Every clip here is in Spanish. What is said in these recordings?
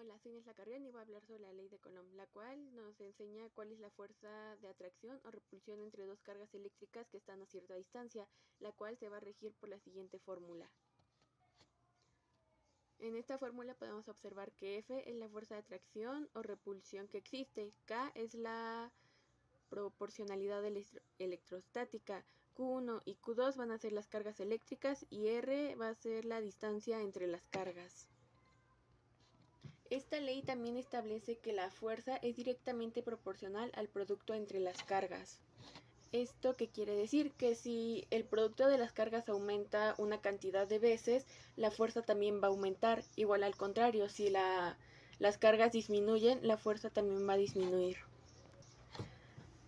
Hola, soy Nesla Carrión y voy a hablar sobre la ley de Coulomb, la cual nos enseña cuál es la fuerza de atracción o repulsión entre dos cargas eléctricas que están a cierta distancia, la cual se va a regir por la siguiente fórmula. En esta fórmula podemos observar que F es la fuerza de atracción o repulsión que existe, K es la proporcionalidad electrostática, Q1 y Q2 van a ser las cargas eléctricas y R va a ser la distancia entre las cargas. Esta ley también establece que la fuerza es directamente proporcional al producto entre las cargas. ¿Esto qué quiere decir? Que si el producto de las cargas aumenta una cantidad de veces, la fuerza también va a aumentar. Igual al contrario, si las cargas disminuyen, la fuerza también va a disminuir.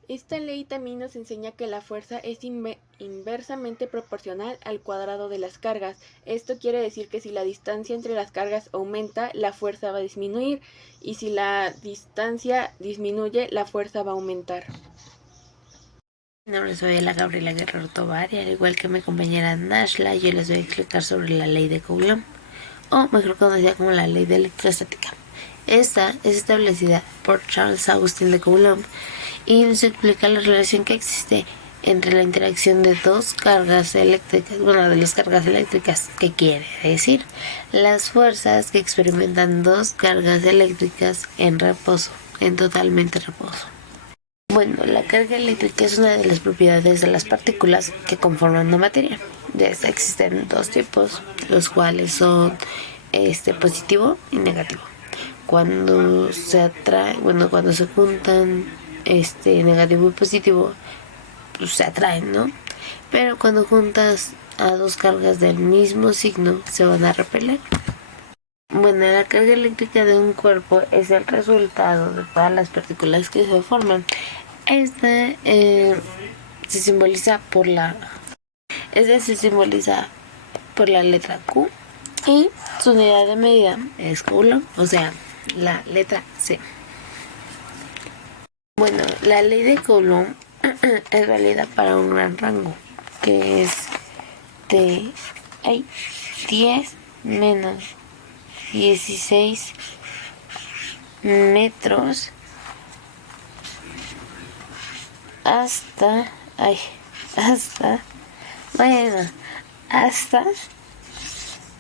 Esta ley también nos enseña que la fuerza es inversamente proporcional al cuadrado de las cargas. Esto quiere decir que si la distancia entre las cargas aumenta, la fuerza va a disminuir, y si la distancia disminuye, la fuerza va a aumentar. Mi nombre es Gabriela Guerrero Tovar y al igual que mi compañera Nashla, yo les voy a explicar sobre la ley de Coulomb, o mejor conocida como la ley de electrostática. Esta es establecida por Charles Augustin de Coulomb y nos explica la relación que existe entre la interacción de dos cargas eléctricas, de las cargas eléctricas, que quiere decir las fuerzas que experimentan dos cargas eléctricas en reposo, en totalmente reposo. Bueno, la carga eléctrica es una de las propiedades de las partículas que conforman la materia. De esta existen dos tipos, los cuales son positivo y negativo. Cuando se cuando se juntan negativo y positivo, pues se atraen, ¿no? Pero cuando juntas a dos cargas del mismo signo, se van a repeler. Bueno, la carga eléctrica de un cuerpo es el resultado de todas las partículas que se forman. Esta se simboliza por la letra Q y su unidad de medida es Coulomb, o sea, la letra C. Bueno, la ley de Coulomb es válida para un gran rango, que es de 10 menos 16 metros hasta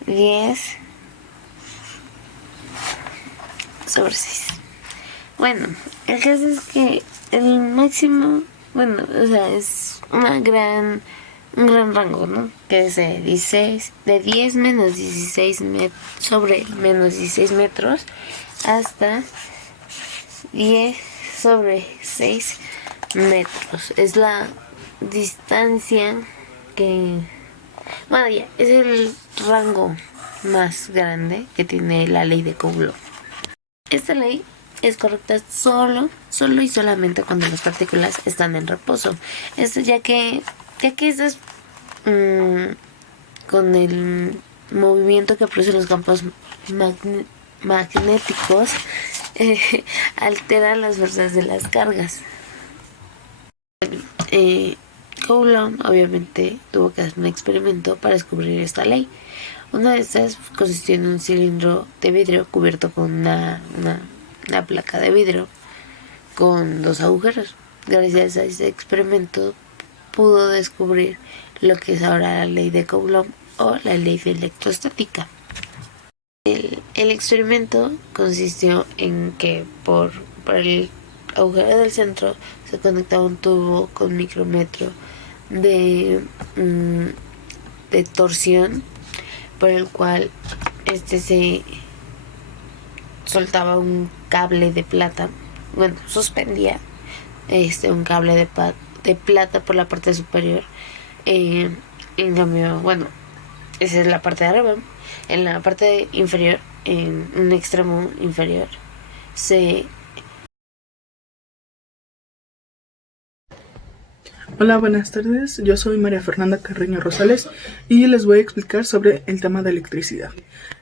10 sobre 6. Bueno, el caso es que el máximo, es un gran rango, ¿no? Que es de 10 menos 16 sobre menos 16 metros hasta 10 sobre 6 metros. Es la distancia que... es el rango más grande que tiene la ley de Coulomb. Esta ley es correcta solo y solamente cuando las partículas están en reposo. Esto ya que estas con el movimiento que producen los campos magnéticos alteran las fuerzas de las cargas. Coulomb obviamente tuvo que hacer un experimento para descubrir esta ley. Una de estas consistió en un cilindro de vidrio cubierto con una placa de vidrio con dos agujeros. Gracias a ese experimento pudo descubrir lo que es ahora la ley de Coulomb o la ley de electrostática. El experimento consistió en que por el agujero del centro se conectaba un tubo con micrómetro de torsión, por el cual se soltaba un cable de plata, suspendía un cable de plata por la parte superior. En cambio, esa es la parte de arriba. En la parte inferior, en un extremo inferior, Hola, buenas tardes. Yo soy María Fernanda Carreño Rosales y les voy a explicar sobre el tema de electricidad.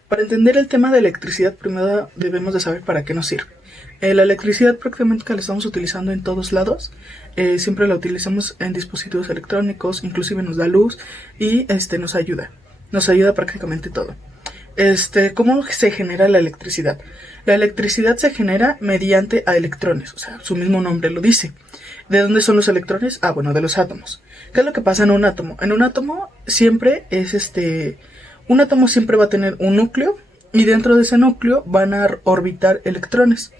Para entender el tema de electricidad, primero debemos de saber para qué nos sirve. La electricidad prácticamente la estamos utilizando en todos lados. Siempre la utilizamos en dispositivos electrónicos, inclusive nos da luz y nos ayuda. Nos ayuda prácticamente todo. ¿cómo se genera la electricidad? La electricidad se genera mediante a electrones, o sea, su mismo nombre lo dice. ¿De dónde son los electrones? Ah, bueno, de los átomos. ¿Qué es lo que pasa en un átomo? En un átomo siempre un átomo siempre va a tener un núcleo y dentro de ese núcleo van a orbitar electrones.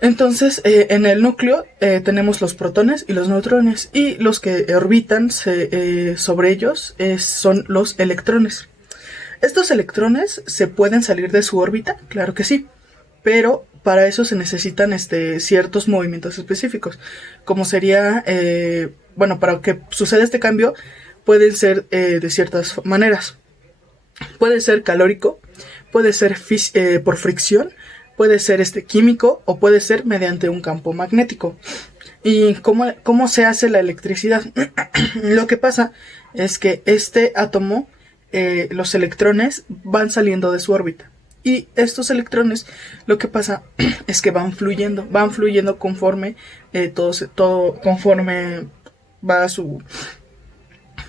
Entonces, en el núcleo tenemos los protones y los neutrones, y los que orbitan sobre ellos son los electrones. ¿Estos electrones se pueden salir de su órbita? Claro que sí, pero para eso se necesitan ciertos movimientos específicos, como sería, para que suceda este cambio, pueden ser de ciertas maneras. Puede ser calórico, puede ser por fricción, puede ser químico o puede ser mediante un campo magnético. ¿Y cómo se hace la electricidad? Lo que pasa es que este átomo, los electrones van saliendo de su órbita. Y estos electrones, lo que pasa es que van fluyendo conforme conforme va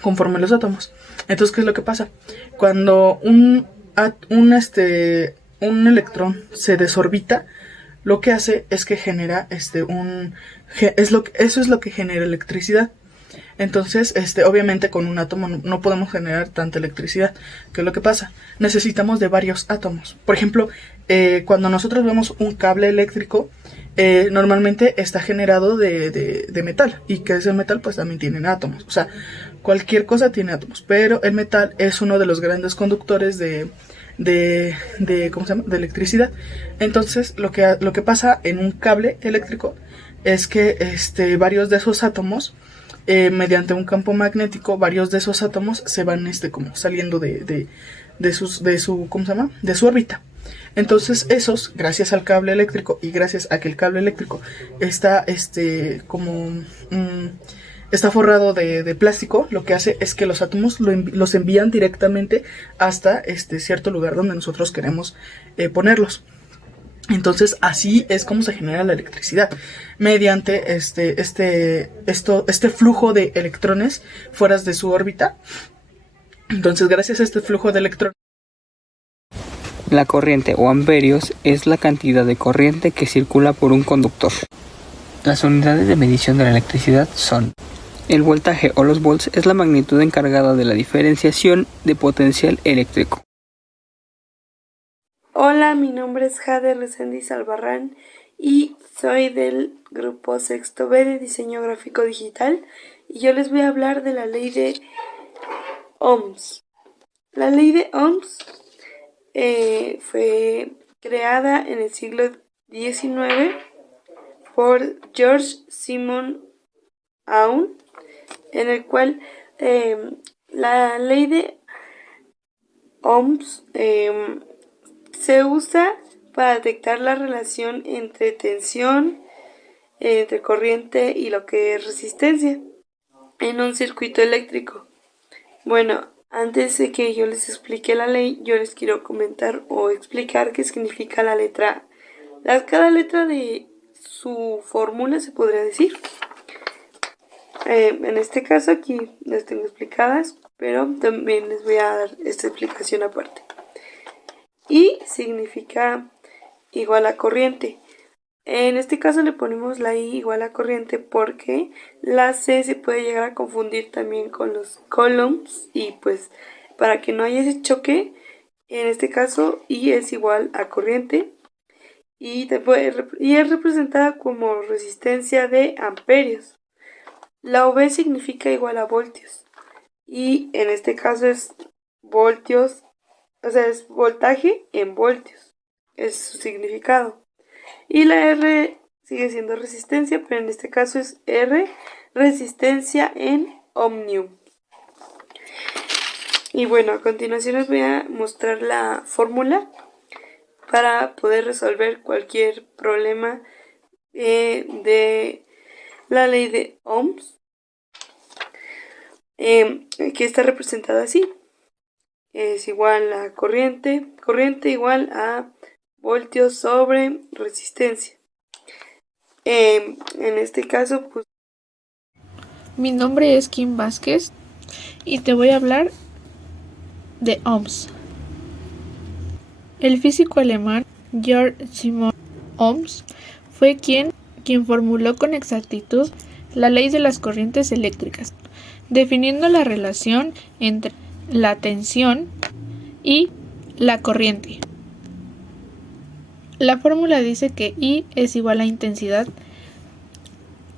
conforme los átomos. Entonces, ¿qué es lo que pasa? Cuando un electrón se desorbita, lo que hace es que genera eso es lo que genera electricidad. Entonces, obviamente con un átomo no podemos generar tanta electricidad. ¿Qué es lo que pasa? Necesitamos de varios átomos. Por ejemplo, cuando nosotros vemos un cable eléctrico, normalmente está generado de metal. Y que ese metal pues también tiene átomos. O sea, cualquier cosa tiene átomos. Pero el metal es uno de los grandes conductores de electricidad. Entonces, lo que pasa en un cable eléctrico es que varios de esos átomos, mediante un campo magnético, varios de esos átomos se van como saliendo de su órbita. Entonces esos, gracias al cable eléctrico y gracias a que el cable eléctrico está está forrado de plástico, lo que hace es que los átomos los envían directamente hasta cierto lugar donde nosotros queremos ponerlos. Entonces así es como se genera la electricidad, mediante este flujo de electrones fuera de su órbita. Entonces, gracias a este flujo de electrones, la corriente o amperios es la cantidad de corriente que circula por un conductor. Las unidades de medición de la electricidad son: el voltaje o los volts es la magnitud encargada de la diferenciación de potencial eléctrico. Hola, mi nombre es Jade Reséndiz Albarrán y soy del grupo Sexto B de Diseño Gráfico Digital, y yo les voy a hablar de la ley de Ohms. La ley de Ohms fue creada en el siglo XIX por George Simon Ohm, en el cual la ley de Ohms se usa para detectar la relación entre tensión, entre corriente y lo que es resistencia en un circuito eléctrico. Bueno, antes de que yo les explique la ley, yo les quiero comentar o explicar qué significa la letra A. Cada letra de su fórmula, se podría decir. En este caso aquí las tengo explicadas, pero también les voy a dar esta explicación aparte. I significa igual a corriente. En este caso le ponemos la I igual a corriente porque la C se puede llegar a confundir también con los coulombs, y pues para que no haya ese choque, en este caso I es igual a corriente y es representada como resistencia de amperios. La V significa igual a voltios y en este caso es voltios, o sea, es voltaje en voltios, es su significado. Y la R sigue siendo resistencia, pero en este caso es R, resistencia en ohmium. Y bueno, a continuación les voy a mostrar la fórmula para poder resolver cualquier problema de la ley de Ohms, que está representada así. Es igual a corriente igual a voltios sobre resistencia. En este caso, pues... Mi nombre es Kim Vázquez y te voy a hablar de ohms. El físico alemán Georg Simon Ohms fue quien formuló con exactitud la ley de las corrientes eléctricas, definiendo la relación entre la tensión y la corriente. La fórmula dice que I es igual a intensidad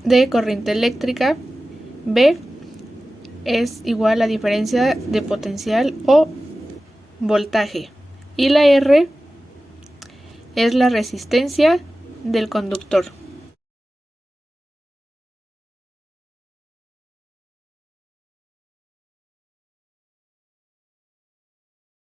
de corriente eléctrica, B es igual a diferencia de potencial o voltaje, y la R es la resistencia del conductor.